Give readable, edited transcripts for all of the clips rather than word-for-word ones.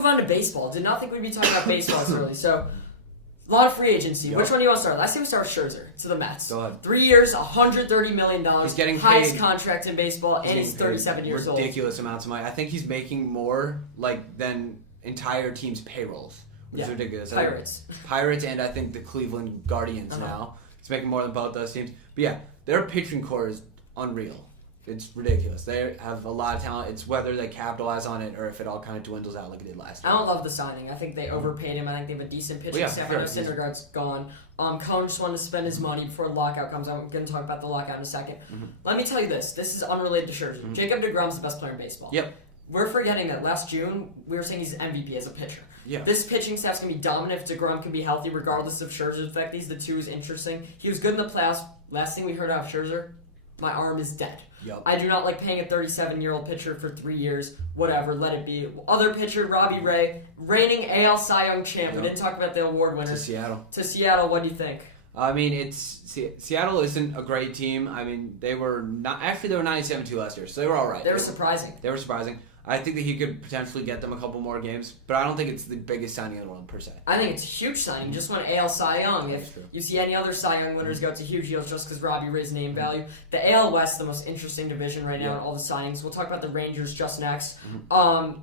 Move on to baseball. Did not think we'd be talking about baseball this early. So, a lot of free agency. Yep. Which one do you want to start? Last year we started with Scherzer to the Mets. Go ahead. 3 years, $130 million. He's getting highest paid. contract in baseball, and he's 37 years old. Ridiculous amounts of money. I think he's making more than entire teams' payrolls, which is ridiculous. Pirates, and I think the Cleveland Guardians now. He's making more than both those teams. But yeah, their pitching core is unreal. It's ridiculous. They have a lot of talent. It's whether they capitalize on it or if it all kind of dwindles out like it did last year. I don't love the signing. I think they overpaid him. I think they have a decent pitching staff. I know Syndergaard's gone. Cohen just wanted to spend his money before the lockout comes. I'm going to talk about the lockout in a second. Let me tell you this. This is unrelated to Scherzer. Jacob deGrom's the best player in baseball. Yep. We're forgetting that last June we were saying he's MVP as a pitcher. Yeah. This pitching staff's going to be dominant if DeGrom can be healthy regardless of Scherzer's effect. The two is interesting. He was good in the playoffs. Last thing we heard out of Scherzer, my arm is dead. Yep. I do not like paying a 37-year-old pitcher for 3 years. Whatever, let it be. Other pitcher, Robbie Ray, reigning AL Cy Young champ. We didn't talk about the award winner. To Seattle, what do you think? I mean, Seattle isn't a great team. I mean, they were 97-2 last year, so they were all right. They were surprising. I think that he could potentially get them a couple more games, but I don't think it's the biggest signing in the world per se. I think it's a huge signing. Just won AL Cy Young. If you see any other Cy Young winners go to huge deals just because Robbie Ray's name value. The AL West, the most interesting division right now in all the signings. We'll talk about the Rangers just next.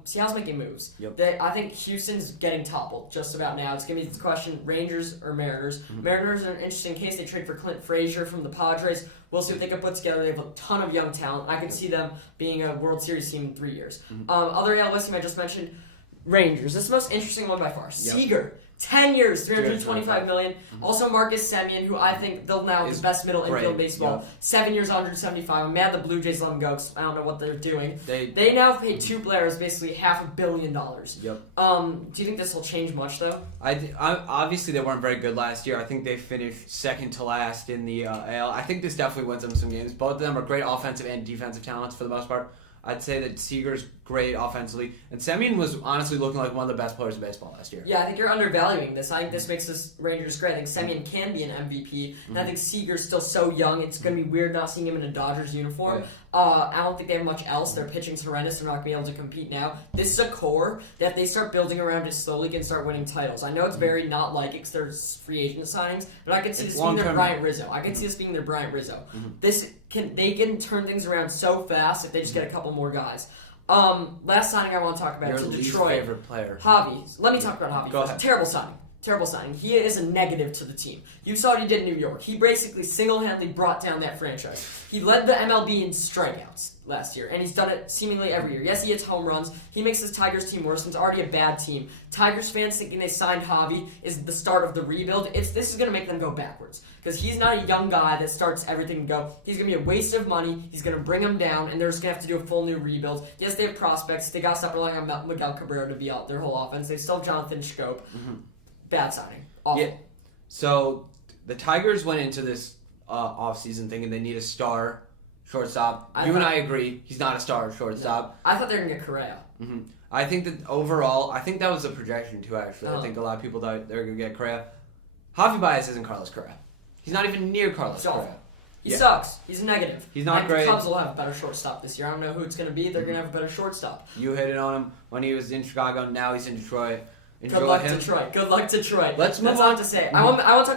Seattle's making moves. I think Houston's getting toppled just about now. It's going to be the question, Rangers or Mariners. Mariners are an interesting case. They trade for Clint Frazier from the Padres. We'll see what they can put together. They have a ton of young talent. I can see them being a World Series team in 3 years. Other AL West team I just mentioned, Rangers. This is the most interesting one by far. Seager, 10 years, $325 million. Also Marcus Semien, who I think they'll now the best middle infield in baseball. 7 years, $175. I'm mad the Blue Jays let him go because I don't know what they're doing. They now pay two players basically $500 million. Do you think this will change much though? Obviously they weren't very good last year. I think they finished second to last in the AL. I think this definitely wins them some games. Both of them are great offensive and defensive talents for the most part. I'd say that Seager's great offensively, and Semien was honestly looking like one of the best players in baseball last year. Yeah, I think you're undervaluing this. I think this makes this Rangers great. I think Semien can be an MVP, and I think Seager's still so young, it's going to be weird not seeing him in a Dodgers uniform. I don't think they have much else. Their pitching's horrendous. They're not going to be able to compete now. This is a core that they start building around to slowly can start winning titles. I know it's very not like it because there's free agent signings, but I can see this being their Bryant Rizzo. They can turn things around so fast if they just get a couple more guys. Last signing I want to talk about is Detroit. Your least favorite player. Javi. Let me talk about Javi. Go ahead. Terrible signing. He is a negative to the team. You saw what he did in New York. He basically single-handedly brought down that franchise. He led the MLB in strikeouts last year, and he's done it seemingly every year. Yes, he hits home runs. He makes this Tigers team worse, and it's already a bad team. Tigers fans thinking they signed Javi is the start of the rebuild. This is going to make them go backwards because he's not a young guy that starts everything to go. He's going to be a waste of money. He's going to bring them down, and they're just going to have to do a full new rebuild. Yes, they have prospects. They got to stop relying on Miguel Cabrera to be out their whole offense. They still have Jonathan Schoop. Bad signing. Awful. Yeah. So the Tigers went into this offseason thinking they need a star shortstop. I agree. He's not a star shortstop. No. I thought they were going to get Correa. I think that overall, I think that was a projection too, actually. I think a lot of people thought they were going to get Correa. Javi Baez isn't Carlos Correa. He's not even near Carlos Correa. He sucks. He's a negative. He's not great. The Cubs will have a better shortstop this year. I don't know who it's going to be. They're going to have a better shortstop. You hit it on him when he was in Chicago. Now he's in Detroit. Good luck, Detroit. Let's move on to say. I want to talk